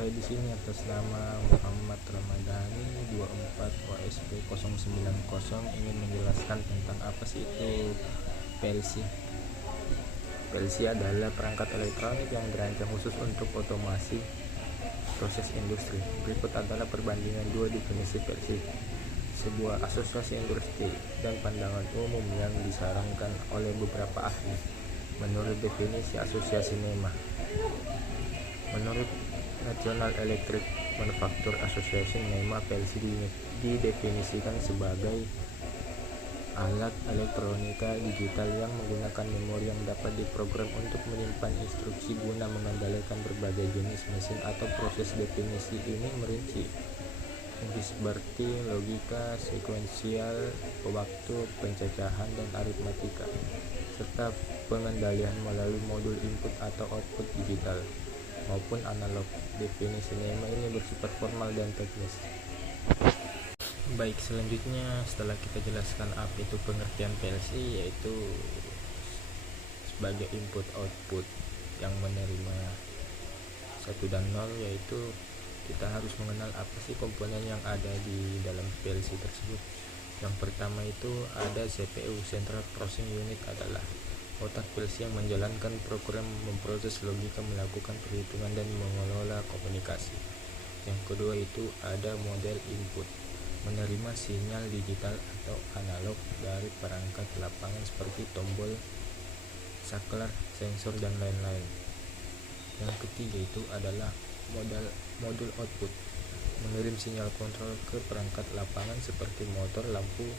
Saya di sini atas nama Muhammad Ramadhani 24 OSP 090 ingin menjelaskan tentang apa sih itu PLC. PLC adalah perangkat elektronik yang dirancang khusus untuk otomasi proses industri. Berikut adalah perbandingan dua definisi PLC, sebuah asosiasi industri dan pandangan umum yang disarankan oleh beberapa ahli. Menurut definisi asosiasi NEMA, menurut National Electric Manufacturer Association (NEMA), PLC didefinisikan sebagai alat elektronika digital yang menggunakan memori yang dapat diprogram untuk menyimpan instruksi guna mengendalikan berbagai jenis mesin atau proses. Definisi ini merinci seperti logika, sekuensial, waktu, pencacahan, dan aritmatika, serta pengendalian melalui modul input atau output digital maupun analog. Definisi NEMA ini bersifat formal dan teknis. Baik, selanjutnya setelah kita jelaskan apa itu pengertian PLC, yaitu sebagai input output yang menerima 1 dan 0, yaitu kita harus mengenal apa sih komponen yang ada di dalam PLC tersebut. Yang pertama itu ada CPU, Central Processing Unit, adalah otak PLC yang menjalankan program, memproses logika, melakukan perhitungan, dan mengelola komunikasi. Yang kedua itu ada model input, menerima sinyal digital atau analog dari perangkat lapangan seperti tombol, saklar, sensor, dan lain-lain. Yang ketiga itu adalah modul output, mengirim sinyal kontrol ke perangkat lapangan seperti motor, lampu,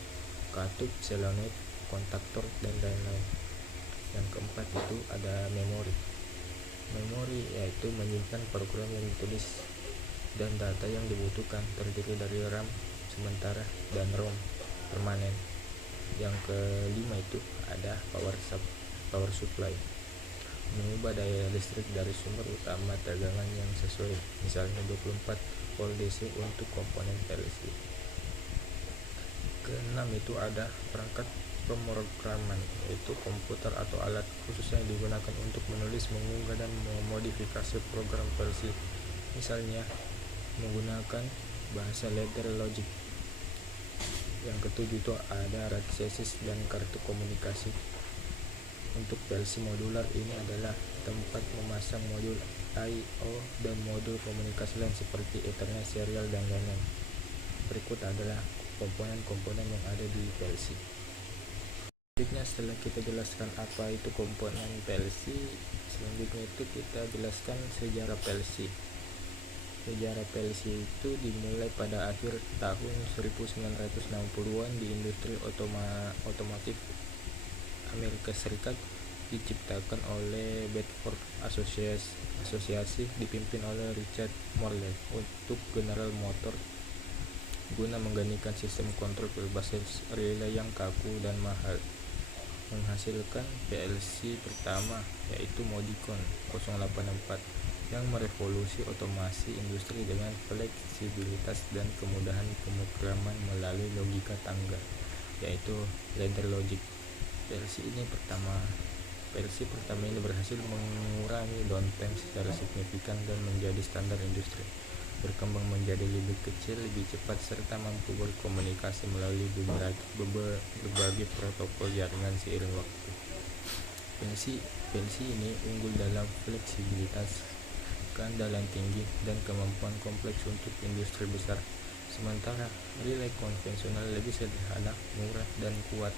katup, solenoid, kontaktor, dan lain-lain. Yang keempat itu ada memori. Memori yaitu menyimpan program yang ditulis dan data yang dibutuhkan, terdiri dari RAM sementara dan ROM permanen. Yang kelima itu ada power supply, mengubah daya listrik dari sumber utama tegangan yang sesuai, misalnya 24 volt DC untuk komponen PLC. Keenam itu ada perangkat pemrograman, yaitu komputer atau alat khusus yang digunakan untuk menulis, mengunggah, dan memodifikasi program PLC, misalnya menggunakan bahasa ladder logic. Yang ketujuh itu ada rack chassis dan kartu komunikasi. Untuk PLC modular, ini adalah tempat memasang modul I/O dan modul komunikasi lain seperti Ethernet, serial, dan lain-lain. Berikut adalah komponen-komponen yang ada di PLC. Selanjutnya, setelah kita jelaskan apa itu komponen PLC, selanjutnya itu kita jelaskan sejarah PLC. Sejarah PLC itu dimulai pada akhir tahun 1960-an di industri otomotif Amerika Serikat, diciptakan oleh Bedford Associasi dipimpin oleh Richard Morley untuk General Motors guna menggantikan sistem kontrol berbasis relay yang kaku dan mahal, menghasilkan PLC pertama, yaitu Modicon 084, yang merevolusi otomasi industri dengan fleksibilitas dan kemudahan pemrograman melalui logika tangga, yaitu ladder logic. PLC pertama ini berhasil mengurangi downtime secara signifikan dan menjadi standar industri, berkembang menjadi lebih kecil, lebih cepat, serta mampu berkomunikasi melalui berbagai protokol jaringan seiring waktu. PLC ini unggul dalam fleksibilitas, keandalan tinggi, dan kemampuan kompleks untuk industri besar, sementara relay konvensional lebih sederhana, murah, dan kuat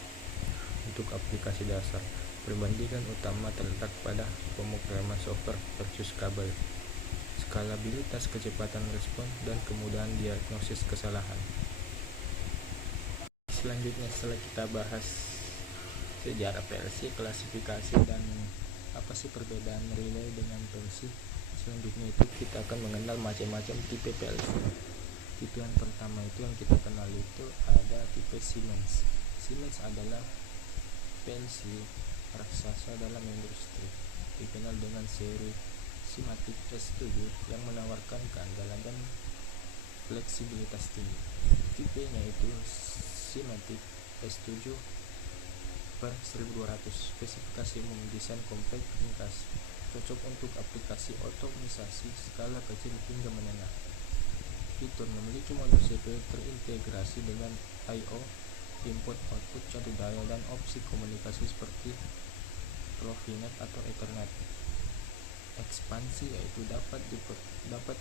untuk aplikasi dasar. Perbandingan utama terletak pada pemrograman software versus kabel, skalabilitas, kecepatan respon, dan kemudahan diagnosis kesalahan. Selanjutnya, setelah kita bahas sejarah PLC, klasifikasi, dan apa sih perbedaan relay dengan PLC, selanjutnya itu kita akan mengenal macam-macam tipe PLC. Tipe yang pertama itu yang kita kenal itu ada tipe Siemens. Siemens adalah PLC raksasa dalam industri, dikenal dengan seri Simatic S7 yang menawarkan keandalan dan fleksibilitas tinggi. Tipenya itu Simatic S7/1200. Spesifikasi umum: desain kompleks, ringkas, cocok untuk aplikasi otomisasi skala kecil hingga menengah. Fitur memiliki modul CPU terintegrasi dengan I/O, input/output catur daya, dan opsi komunikasi seperti Profinet atau Ethernet. Ekspansi yaitu dapat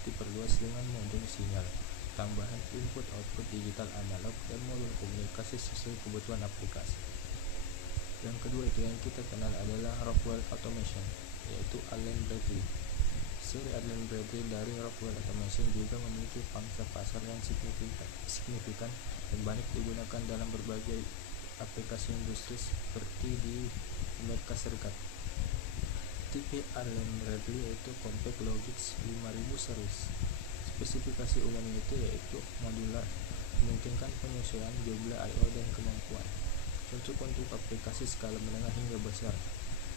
diperluas dengan modul sinyal, tambahan input/output digital analog, dan modul komunikasi sesuai kebutuhan aplikasi. Yang kedua itu yang kita kenal adalah Rockwell Automation, yaitu Allen Bradley. Seri Allen Bradley dari Rockwell Automation juga memiliki pangsa pasar yang signifikan dan banyak digunakan dalam berbagai aplikasi industri seperti di Amerika Serikat. Tipe Allen Bradley yaitu Compact Logix 5000 series. Spesifikasi umumnya itu yaitu modular, memungkinkan penyesuaian jumlah I/O dan kemampuan, cocok untuk aplikasi skala menengah hingga besar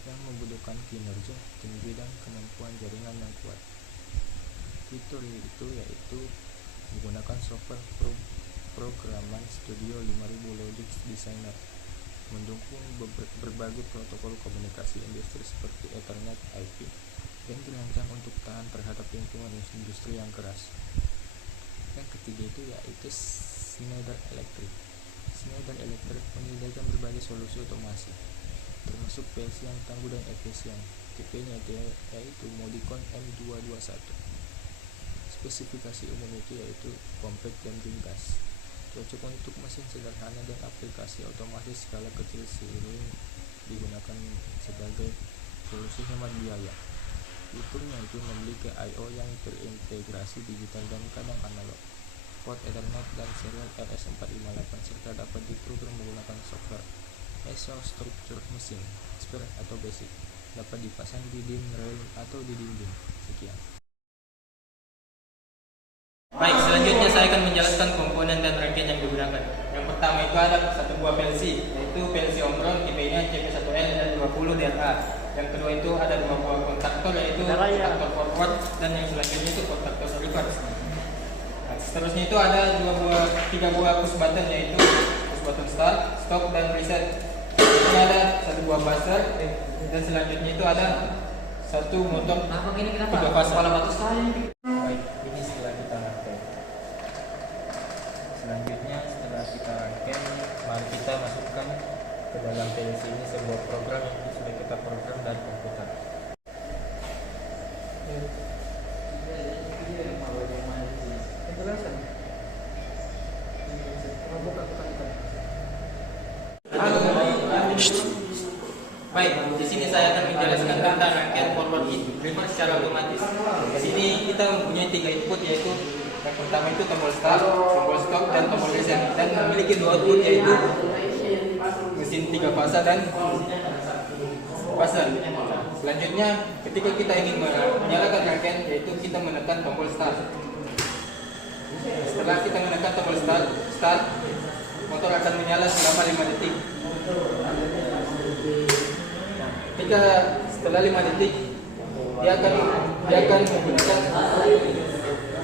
yang membutuhkan kinerja tinggi dan kemampuan jaringan yang kuat. Fitur itu yaitu menggunakan software programan Studio 5000 Logix Designer, mendukung berbagai protokol komunikasi industri seperti Ethernet, IP, dan dirancang untuk tahan terhadap lingkungan industri yang keras. Yang ketiga itu yaitu Schneider Electric. Schneider Electric menyediakan berbagai solusi otomasi, termasuk PLC yang tangguh dan efisien. Tipenya yaitu Modicon M221. Spesifikasi umum itu yaitu compact dan ringkas, cocok untuk mesin sederhana dan aplikasi otomasi skala kecil, sering digunakan sebagai solusi hemat biaya. Fiturnya itu memiliki I/O yang terintegrasi digital dan kadang analog, port Ethernet dan serial RS458, serta dapat diprogram menggunakan software ESO Structure Machine Expert atau BASIC. Dapat dipasang di DIM rail atau di dinding. Sekian. Baik, selanjutnya saya akan menjelaskan komponen dan rangkaian yang digunakan. Yang pertama itu ada satu buah PLC, yaitu PLC Omron, tipenya CP1L dan 20 DLA. Yang kedua itu ada dua buah kontaktor, yaitu kontaktor forward, dan yang selanjutnya itu kontaktor reverse. Nah, seterusnya itu ada tiga buah push button, yaitu push button start, stop, dan reset. Ini ada satu buah buzzer, dan selanjutnya itu ada satu motor 3 fase. Baik, ini setelah kita rangkai. Selanjutnya setelah kita rangkai, mari kita masukkan ke dalam PLC ini sebuah program yang sudah kita program dari komputer. Baik, di sini saya akan menjelaskan tentang rangkaian forward reverse secara otomatis. Di sini kita mempunyai 3 input, yaitu yang pertama itu tombol start, tombol stop, dan tombol reset, dan memiliki 2 output, yaitu mesin 3 fase dan buzzer. Selanjutnya, ketika kita ingin menyalakan rangkaian, yaitu kita menekan tombol start. Setelah kita menekan tombol start, motor akan menyala selama 5 detik. Ketika setelah 5 detik, dia akan menggunakan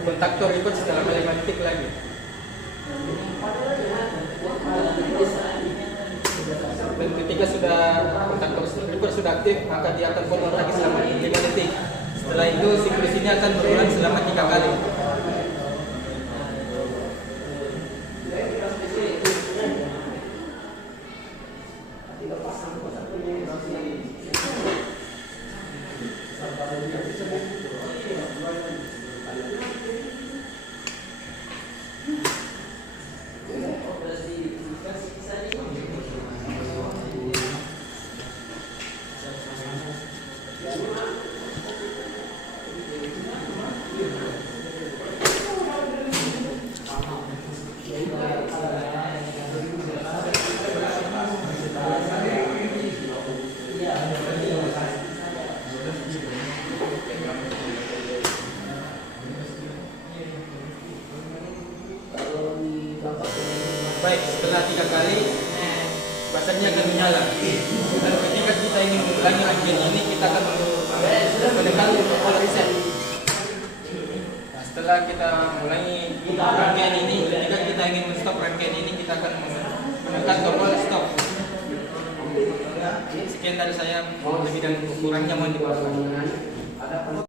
kontaktor reverse selama 5 detik lagi. Dan ketika kontaktor reverse sudah aktif, maka dia akan forward lagi selama 5 detik. Setelah itu siklus ini akan berulang selama 3 kali. Baik, setelah 3 kali buzzernya akan menyala. Dan ketika kita ingin mengulangi rangkaian ini, kita akan menekan tombol reset. Nah, setelah kita mengulangi rangkaian ini, ketika kita ingin men-stop rangkaian ini, kita akan menekan tombol stop. Sekian dari saya, lebih dan kurangnya mohon dimaafkan.